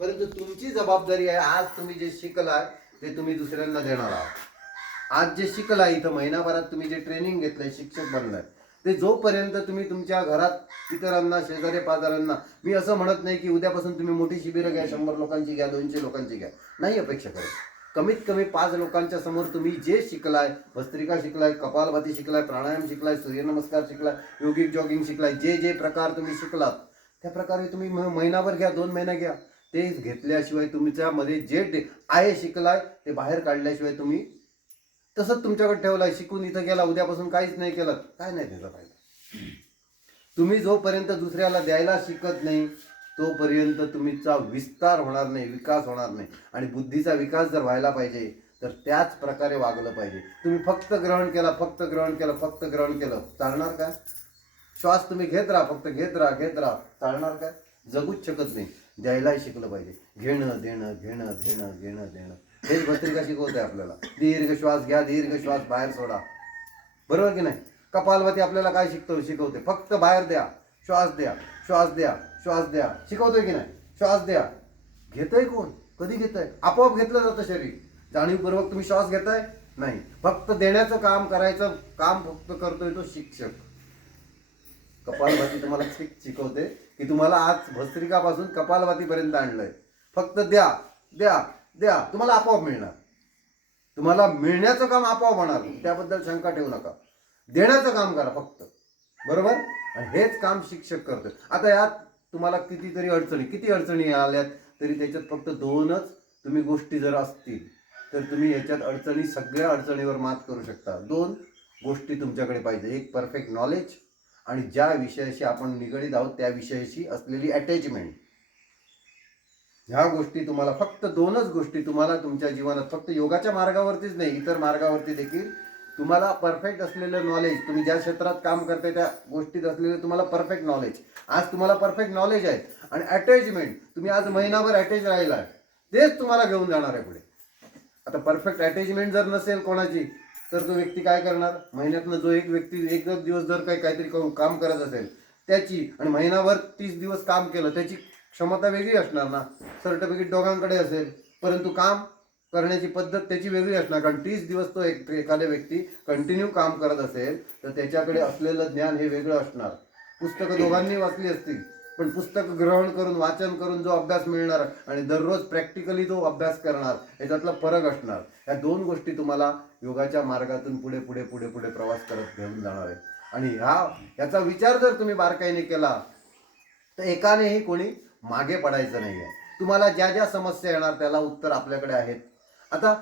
परंतु तुमची जबाबदारी आहे आज तुम्ही जे शिकलाय ते तुम्ही दुसऱ्यांना देणार आहात। आज जे शिकलाय इथं महिनाभरात तुम्ही जे ट्रेनिंग घेतलंय, शिक्षक बनलाय, ते जोपर्यंत तुम्ही तुमच्या घरात इतरांना, शेजारी पाजारांना, मी असं म्हणत नाही की उद्यापासून तुम्ही मोठी शिबिरं घ्या, 100 लोकांची घ्या, 200 लोकांची घ्या, नाही अपेक्षा करत। कमीत कमी 5 लोकांच्या समोर तुम्ही जे शिकलाय, भस्त्रिका शिकलाय, कपालभाती शिकलाय, प्राणायाम शिकलाय, सूर्यनमस्कार शिकलाय, योगिक जॉगिंग शिकलाय, जे जे प्रकार तुम्ही शिकलात त्या प्रकारे तुम्ही महिनाभर घ्या, 2 महिने घ्या। ते घेतल्याशिवाय तुमच्यामध्ये जे आहे शिकलाय ते बाहेर काढल्याशिवाय तुम्ही तसंच तुमच्याकडे ठेवलाय, शिकून इथं गेला, उद्यापासून काहीच नाही केलं, काय नाही त्याचा फायदा। तुम्ही जोपर्यंत दुसऱ्याला द्यायला शिकत नाही तोपर्यंत तुमचा विस्तार होणार नाही, विकास होणार नाही। आणि बुद्धीचा विकास जर व्हायला पाहिजे तर त्याच प्रकारे वागलं पाहिजे। तुम्ही फक्त ग्रहण केला, फक्त ग्रहण केलं, फक्त ग्रहण केलं, चालणार काय? श्वास तुम्ही घेत राहा, फक्त घेत राहा, घेत राहा, चालणार काय? जगूच शकत नाही। द्यायलाही शिकलं पाहिजे, घेणं देणं, घेणं देणं, घेणं देणं, हेच भस्त्रिका शिकवत आहे आपल्याला। दीर्घ श्वास घ्या, दीर्घ श्वास बाहेर सोडा, बरोबर की नाही? कपालभाती आपल्याला काय शिकवते? फक्त बाहेर द्या, श्वास द्या, श्वास द्या, श्वास द्या, शिकवतोय की नाही? श्वास द्या। घेतय कोण? कधी घेतय? आपोआप घेतलं जातं शरीर। जाणीवपूर्वक तुम्ही श्वास घेताय? नाही, फक्त देण्याचं काम करायचं, काम फक्त करतोय तो शिक्षक। कपालभाती तुम्हाला शिकवते की तुम्हाला आज भस्त्रिकापासून कपालभातीपर्यंत आणलंय, फक्त द्या द्या द्या, तुम्हाला आपोआप मिळणार। तुम्हाला मिळण्याचं काम आपोआप होणार, त्याबद्दल शंका ठेवू नका। देण्याचं काम करा फक्त, बरोबर? आणि हेच काम शिक्षक करतोय। आता यात तुम्हाला किती अडचणी आल्यात तरी त्याच्यात फक्त 2च तुम्ही गोष्टी जर असतील तर तुम्ही याच्यात सगळ्या अडचणीवर मात करू शकता। 2 गोष्टी तुमच्याकडे पाहिजे, एक परफेक्ट नॉलेज आणि ज्या विषयाशी आपण निगडीत आहोत त्या विषयाशी असलेली अटॅचमेंट। ह्या गोष्टी तुम्हाला, फक्त 2च गोष्टी तुम्हाला तुमच्या जीवनात, फक्त योगाच्या मार्गावरतीच नाही इतर मार्गावरती देखील तुम्हाला परफेक्ट असलेलं नॉलेज, तुम्ही ज्या क्षेत्रात काम करताय त्या गोष्टीत असलेलं तुम्हाला परफेक्ट नॉलेज, आज तुम्हाला परफेक्ट नॉलेज आहे। आणि अटॅचमेंट, तुम्ही आज महिनाभर अटॅच राहिलाय, तेच तुम्हाला घेऊन जाणार आहे पुढे। आता परफेक्ट अटॅचमेंट जर नसेल कोणाची तर तो व्यक्ती काय करणार? महिन्यातनं जो एक व्यक्ती एक दिवस जर काहीतरी काम करत असेल त्याची, आणि महिनाभर 30 दिवस काम केलं, त्याची क्षमता वेगळी असणार ना। सर्टिफिकेट दोघांकडे असेल परंतु काम करण्याची पद्धत त्याची वेगळी असणार, कारण 30 दिवस तो एखाद्या व्यक्ती कंटिन्यू काम करत असेल तर त्याच्याकडे असलेलं ज्ञान हे वेगळं असणार। पुस्तकं दोघांनी वाचली असतील पण पुस्तक ग्रहण करून, वाचन करून जो अभ्यास मिळणार आणि दररोज प्रॅक्टिकली तो अभ्यास करणार, याच्यातला फरक असणार। ह्या 2 गोष्टी तुम्हाला योगाच्या मार्गातून पुढे पुढे पुढे पुढे प्रवास करत घेऊन जाणार आहे। आणि याचा विचार जर तुम्ही बारकाईने केला तर एकानेही कोणी मागे पडायचं नाही आहे। तुम्हाला ज्या ज्या समस्या येणार त्याला उत्तर आपल्याकडे आहेत। आता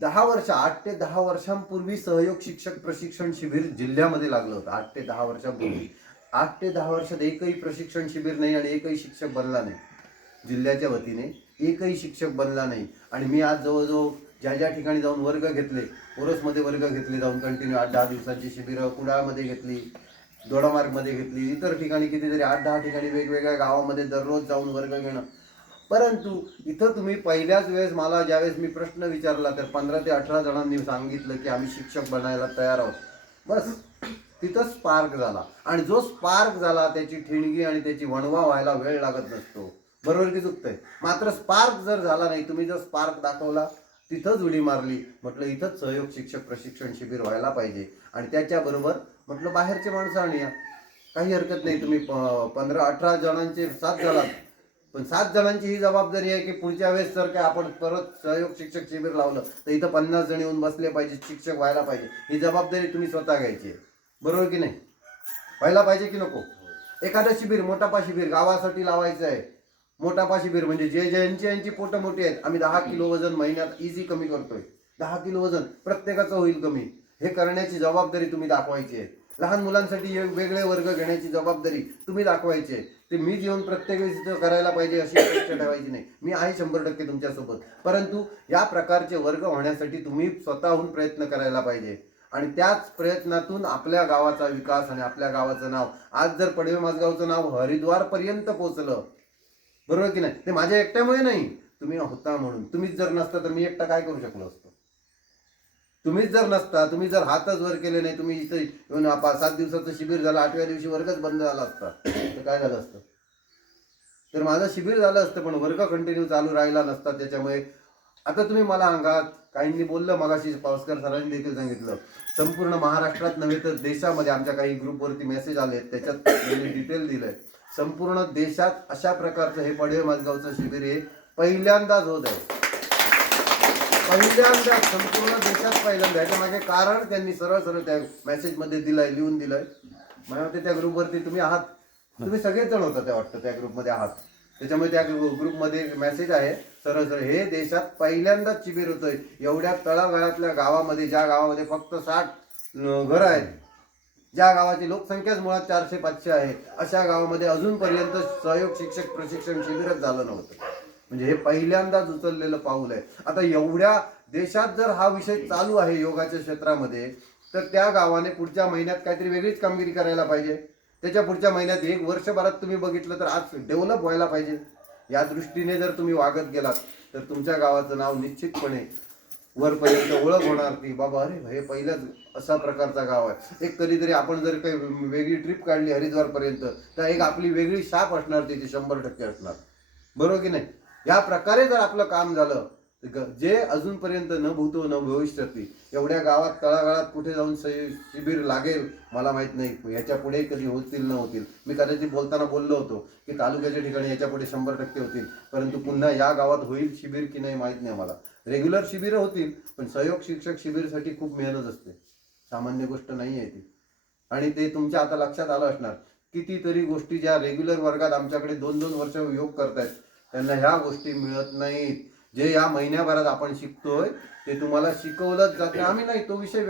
8 ते 10 वर्षांपूर्वी सहयोग शिक्षक प्रशिक्षण शिबिर जिल्ह्यामध्ये लागलं होतं। 8 ते 10 वर्षांपूर्वी, 8 ते 10 वर्षात एकही प्रशिक्षण शिबिर नाही आणि एकही शिक्षक बनला नाही। जिल्ह्याच्या वतीने एकही शिक्षक बनला नाही। आणि मी आज जवळजवळ ज्या ठिकाणी जाऊन वर्ग घेतले, ओरसमध्ये वर्ग घेतले, जाऊन कंटिन्यू 8-10 दिवसांची शिबिरं कुडाळमध्ये घेतली, दोडामार्गमध्ये घेतली, इतर ठिकाणी कितीतरी 8-10 ठिकाणी वेगवेगळ्या गावामध्ये दररोज जाऊन वर्ग घेणं। परंतु इथं तुम्ही पहिल्याच वेळेस मला ज्यावेळेस मी प्रश्न विचारला तर 15 ते 18 जणांनी सांगितलं की आम्ही शिक्षक बनायला तयार आहोत। बस तिथं स्पार्क झाला, आणि जो स्पार्क झाला त्याची ठिणगी आणि त्याची वणवा व्हायला वेळ लागत नसतो, बरोबर की चुकतंय? मात्र स्पार्क जर झाला नाही, तुम्ही जर स्पार्क दाखवला, तिथंच उडी मारली, म्हटलं इथंच सहयोग शिक्षक प्रशिक्षण शिबिर व्हायला पाहिजे। आणि त्याच्याबरोबर म्हटलं बाहेरचे माणसं आणूया, काही हरकत नाही। तुम्ही 15-18 जणांचे 7 झालात, पण 7 जणांची ही जबाबदारी आहे की पुढच्या वेळेस जर काय आपण परत सहयोग शिक्षक शिबिर लावलं तर इथं 50 जण येऊन बसले पाहिजे, शिक्षक व्हायला पाहिजे। ही जबाबदारी तुम्ही स्वतः घ्यायची आहे, बरोबर की नाही? व्हायला पाहिजे की नको? एखादं शिबिर, मोठापा शिबिर गावासाठी लावायचं आहे। मोठापा शिबिर म्हणजे ज्यांची पोटं मोठी आहेत, आम्ही 10 किलो वजन महिन्यात इझी कमी करतोय, 10 किलो वजन प्रत्येकाचं होईल कमी, हे करण्याची जबाबदारी तुम्ही दाखवायची आहे। लहान मुलांसाठी वेगळे वर्ग घेण्याची जबाबदारी तुम्ही दाखवायची आहे। ते मी येऊन प्रत्येक वेळेस करायला पाहिजे अशी अपेक्षा ठेवायची नाही। मी आहे 100% तुमच्यासोबत, परंतु या प्रकारचे वर्ग होण्यासाठी तुम्ही स्वतःहून प्रयत्न करायला पाहिजे। आणि त्याच प्रयत्नातून आपल्या गावाचा विकास आणि आपल्या गावाचं नाव, आज जर पडवे माझगावचं नाव हरिद्वारपर्यंत पोहोचलं, बरोबर की नाही? ते माझ्या एकट्यामुळे नाही, तुम्ही होता म्हणून। तुम्हीच जर नसता तर मी एकटा काय करू शकलो असतो? तुम्हीच जर नसता, तुम्ही जर हातच वर केले नाही, तुम्ही इथे येऊन 7 दिवसाचं शिबिर झालं, 8व्या दिवशी वर्गच बंद झाला असता तर काय झालं असतं? तर माझं शिबिर झालं असतं, पण वर्ग कंटिन्यू चालू राहिला नसता. त्याच्यामुळे आता तुम्ही मला सांगा, काहींनी बोललं मगाशी, पावसकर सरांनी देखील सांगितलं, संपूर्ण महाराष्ट्रात नव्हे तर देशामध्ये आमच्या काही ग्रुपवरती मेसेज आले, त्याच्यात त्यांनी डिटेल दिलंय. संपूर्ण देशात अशा प्रकारचं हे पडवे माझगावचं शिबिर हे पहिल्यांदाच होत आहे. पहिल्यांदा संपूर्ण देशात पहिल्यांदा. याच्या मागे कारण त्यांनी सरळ सरळ त्या मेसेजमध्ये दिलंय, लिहून दिलंय. मला वाटतं त्या ग्रुपवरती तुम्ही आहात, तुम्ही सगळेच जण होता त्या, वाटतं त्या ग्रुपमध्ये आहात. त्याच्यामुळे त्या ग्रुपमध्ये मेसेज आहे सरळ सरळ, हे देशात पहिल्यांदाच शिबिर होतंय. एवढ्या तळागाळातल्या गावामध्ये, ज्या गावामध्ये फक्त 60 घरं आहेत, ज्या गावाची लोकसंख्याच मुळात 400-500 आहे, अशा गावामध्ये अजूनपर्यंत सहयोग शिक्षक प्रशिक्षण शिबिरच झालं नव्हतं. म्हणजे हे पहिल्यांदाच उचललेलं पाऊल आहे. आता एवढ्या देशात जर हा विषय चालू आहे योगाच्या क्षेत्रामध्ये, तर त्या गावाने पुढच्या महिन्यात काहीतरी वेगळीच कामगिरी करायला पाहिजे. त्याच्या पुढच्या महिन्यात, एक वर्षभरात तुम्ही बघितलं तर आज डेव्हलप व्हायला पाहिजे. या दृष्टीने जर तुम्ही वागत गेलात तर तुमच्या गावाचं नाव निश्चितपणे वरपर्यंत ओळख होणार की बाबा अरे हे पहिल्याच असा प्रकारचा गाव आहे. एक कधीतरी आपण जर काही वेगळी ट्रिप काढली हरिद्वारपर्यंत, तर एक आपली वेगळी शाप असणार, तिथे 100% असणार. बरोबर की नाही? या प्रकारे जर आपलं काम झालं, जे अजूनपर्यंत न भूतो न भविष्यती, एवढ्या गावात तळागाळात कुठे जाऊन शिबिर लागेल मला माहित नाही. याच्या पुढे कधी होतील न होतील. मी कदाचित बोलताना बोललो होतो की तालुक्याच्या ठिकाणी याच्या पुढे 100% होतील, परंतु पुन्हा या गावात होईल शिबिर की नाही माहित नाही मला. रेग्युलर शिबिरं होतील, पण सहयोग शिक्षक शिबिरसाठी खूप मेहनत असते, सामान्य गोष्ट नाही आहे ती. आणि ते तुमच्या आता लक्षात आलं असणार, कितीतरी गोष्टी ज्या रेग्युलर वर्गात आमच्याकडे 2-2 वर्ष योग करतायत, त्यांना ह्या गोष्टी मिळत नाहीत. जे या महिन्याभरात आपण शिकतोय ते तुम्हाला शिकवलंच जात नाही. आम्ही नाही, तो विषय